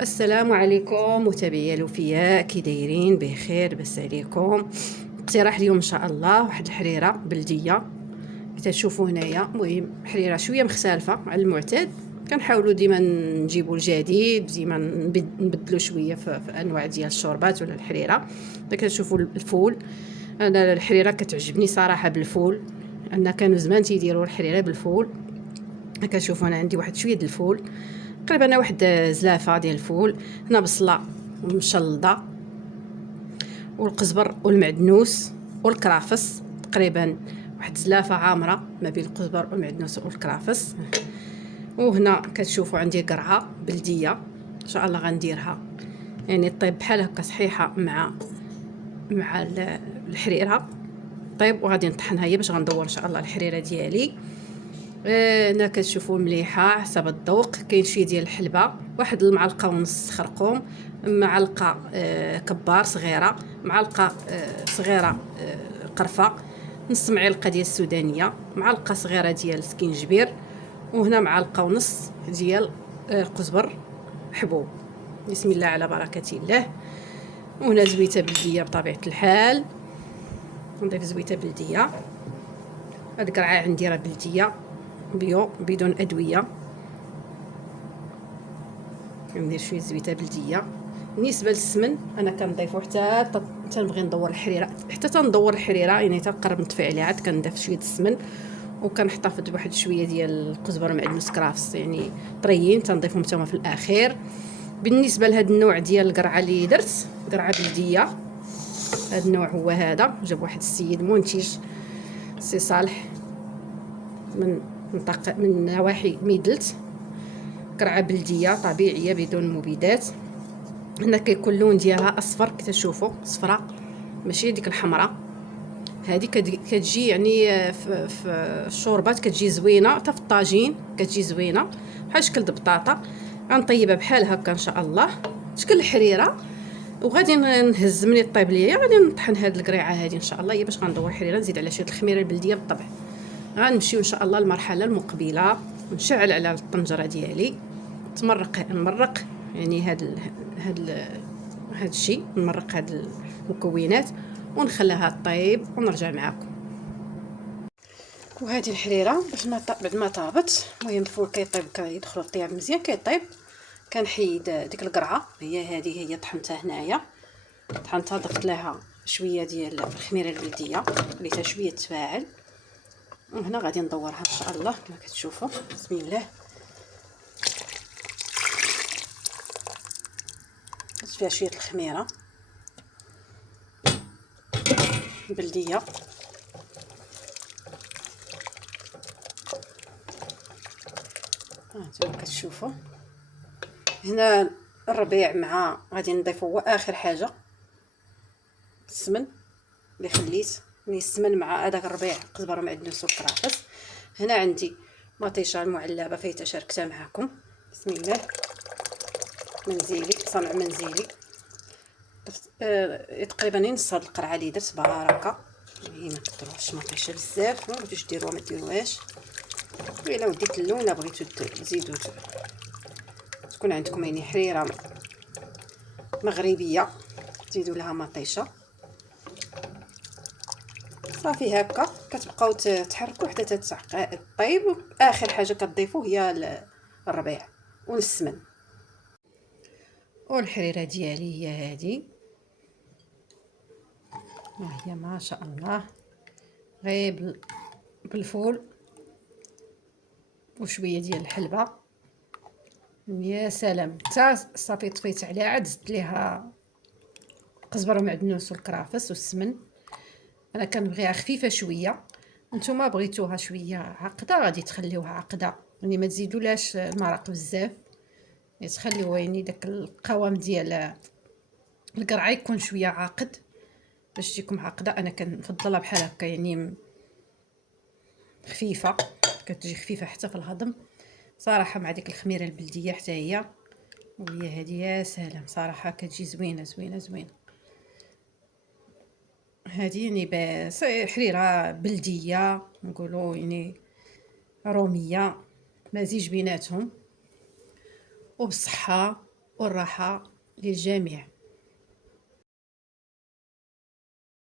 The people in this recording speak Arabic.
السلام عليكم متابعي الوفياء، كي دايرين؟ بخير؟ بس عليكم. اقتراح اليوم ان شاء الله واحد الحريره بلديه تشوفوا هنايا. المهم حريره شويه مختلفه على المعتاد. كنحاولوا ديما نجيبوا الجديد، ديما نبدلوا شويه في انواع ديال الشوربات ولا الحريره. كتشوفوا الفول. انا الحريره كتعجبني صراحه بالفول، ان كانوا زمان تيديروا الحريره بالفول. كتشوفوا انا عندي واحد شويه د الفول، تقريبا واحد زلافه ديال الفول. هنا بصله مشلضه والقزبر والمعدنوس والكرافس، تقريبا واحد زلافه عامره ما بين القزبر والمعدنوس والكرافس. وهنا كتشوفوا عندي قرعه بلديه ان شاء الله غنديرها، يعني طيب بحال هكا صحيحه مع الحريره. طيب وغادي نطحنها هي باش غندور ان شاء الله الحريره ديالي. هنا كتشوفوا مليحه حسب الذوق. كاين شويه ديال الحلبه، واحد المعلقه ونص خرقوم، معلقه كبار صغيره، معلقه صغيره قرفه، نص معلقه ديال السودانيه، معلقه صغيره ديال سكينجبير، وهنا معلقه ونص ديال قزبر حبوب. بسم الله على بركه الله. وهنا زويته بلديه بطبيعه الحال، نضيف زويته بلديه. هاد القرعه عندي راه بلديه بيو بدون ادويه. ندير شويه زبيته بلديه. بالنسبه للسمن انا كنضيفو حتى تنبغي ندور الحريره، حتى تندور الحريره يعني تنقرب نطفي عليها، عاد كنضيف شويه السمن وكنحتفظ بواحد شويه ديال القزبر معدنوس كرافس يعني طريين، تنضيفهم حتى في الاخير. بالنسبه لهذا النوع ديال القرعه اللي درت، قرعه بلديه، هذا النوع هو هذا، جاب واحد السيد منتج سي صالح من نواحي ميدلت. قرعه بلديه طبيعيه بدون مبيدات. هنا كيكون اللون ديالها اصفر كتشوفوا، صفراء ماشي ديك الحمراء. هذه كتجي يعني في الشوربات كتجي زوينه، حتى في الطاجين كتجي زوينه بحال شكل البطاطا. غنطيبها بحال هكا ان شاء الله شكل الحريره، وغادي نهز مني طيب ليا غادي نطحن هاد القريعه هذه ان شاء الله هي باش غندور الحريره، نزيد على شويه الخميره البلديه بالطبع. غنمشيو ان شاء الله المرحله المقبله، نشعل على الطنجره ديالي، نمرق يعني هاد الشيء، نمرق هاد المكونات ونخليها طيب ونرجع معاكم. وهذه الحريره باش ما بعد ما طابت، المهم الفول كيطيب كيدخل الطياب مزيان كيطيب. كنحيد ديك القرعه، هي طحنتها هنايا، طحنتها ضفت لها شويه ديال الخميره البلديه خليتها شويه تفاعل. وهنا غادي ندورها ان شاء الله كما كتشوفوا. بسم الله. درت فيها شويه الخميره بلديه، كما كتشوفوا. هنا الربيع مع غادي نضيفو هو اخر حاجه، السمن اللي خليت من السمن مع هذاك الربيع قزبر ومعدنوس وكرافس. هنا عندي مطيشه المعلبه فايته شاركتها معكم. بسم الله. منزلي، صنع منزلي. تقريبا نص هاد القرعه اللي درت بركه، هي ما كتروحش مطيشه بزاف، ما بغيتوش ديروها ما ديروهاش. الا وديت اللون لا بغيتو تزيدوا تكون عندكم يعني حريره مغربيه تزيدوا لها مطيشه. صافي هكا كتبقاو تحركوا حتى طيب. اخر حاجه كتضيفوا هي الربيع والسمن. والحريره ديالي هي هذه، ها هي ما شاء الله، غير بالفول وشويه ديال الحلبه. يا سلام. حتى صافي طفيت عليها، عاد زدت ليها قزبر ومعدنوس والكرافس والسمن. انا كنبغيها خفيفه شويه، نتوما بغيتوها شويه عقده غادي تخليوها عقده، يعني ما تزيدولاش المرق بزاف، يعني تخليوها يعني داك القوام ديال القرعه يكون شويه عاقد باش تجيكم عاقده. انا كنفضلها بحال هكا يعني خفيفه، كتجي خفيفه حتى في الهضم صراحه، مع ديك الخميره البلديه حتى هي. وهي هذه يا سلام صراحه كتجي زوينه زوينه زوينه. هذه يعني بس حريره بلديه نقولوا يعني روميه، مزيج بيناتهم وبصحه والراحة للجميع.